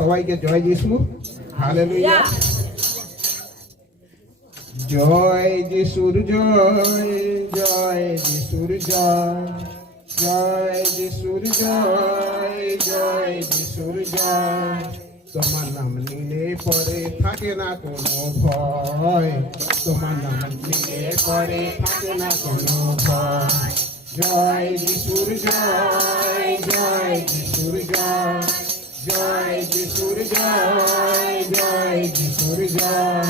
সবাইকে জয় যিশু, হালেলুয়া। জয় যিশুর জয়, জয় যিশুর জয়, জয় যিশুর জয়, জয় যিশুর জয়। তোমার নাম নিলে পরে থাকে না কোনো ভয়, তোমার নাম নিলে পরে থাকে না কোনো ভয়। জয় যিশুর জয়, জয় যিশুর জয়, জয় যিশুর জয়, জয় যিশুর জয়।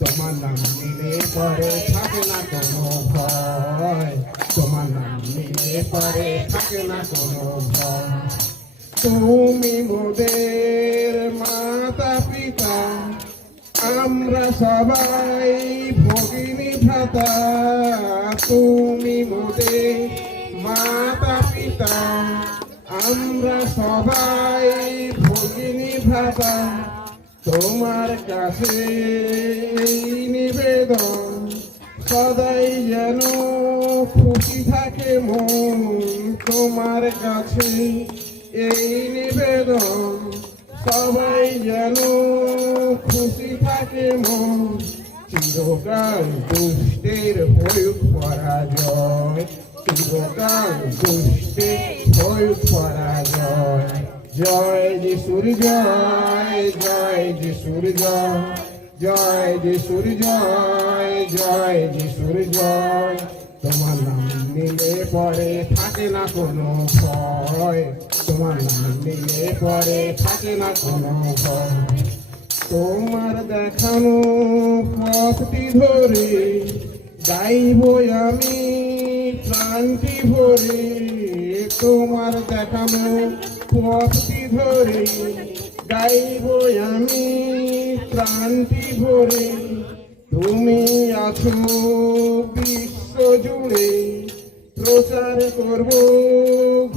তোমার নাম নিলে পরে থাকে না কোনো ভয়, তোমার নাম নিলে পরে থাকে না কোনো ভয়। তুমি মোদের মাতা পিতা, আমরা সবাই ভগিনী ভ্রাতা। তুমি মোদের মাতা পিতা, আমরা সবাই ভগিনী ভ্রাতা। তোমার কাছে এই নিবেদন, সদাই যেন খুশি থাকে মন। তোমার কাছে এই নিবেদন, সবাই যেন খুশি থাকে মন। চিরকাল দুষ্টের হউক পরাজয়, চিরকাল দুষ্টের হউক পরাজয়। জয় যিশুর জয়, জয় যিশুর জয়, জয় যিশুর জয়, জয় যিশুর জয়। তোমার নাম নিলে পরে থাকে না কোনো ভয়, তোমার নাম নিলে পরে থাকে না কোনো ভয়। তোমার দেখানো পথটি ধরে গাইব আমি প্রাণটি ভরে। তোমার দেখানো পথটি ধরে গাইব আমি প্রাণটি ভরে। তুমি আছো বিশ্ব জুড়ে, প্রচার করব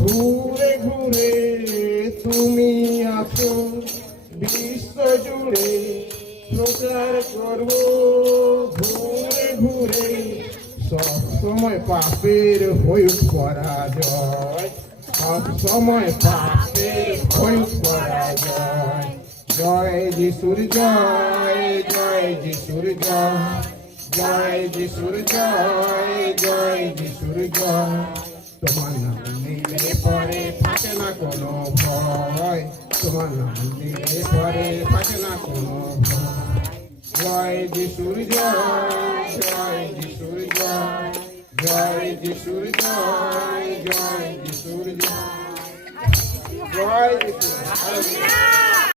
ঘুরে ঘুরে। তুমি আছো বিশ্ব জুড়ে, প্রচার করব ঘুরে ঘুরে। সব সময় পাপের হউক পরাজয়, সব সময় পাপের হউক পরাজয়। জয় যিশুর জয়, জয় যিশুর জয়, জয় যিশুর জয়, জয় যিশুর জয়। তোমার নাম নিলে পরে থাকে না কোনো ভয়, তোমার নাম নিলে পরে থাকে না কোনো ভয়। জয় যিশুর জয়, জয় যিশুর জয়, জয় যিশুর জয়, জয় যিশুর জয়, জয় যিশু।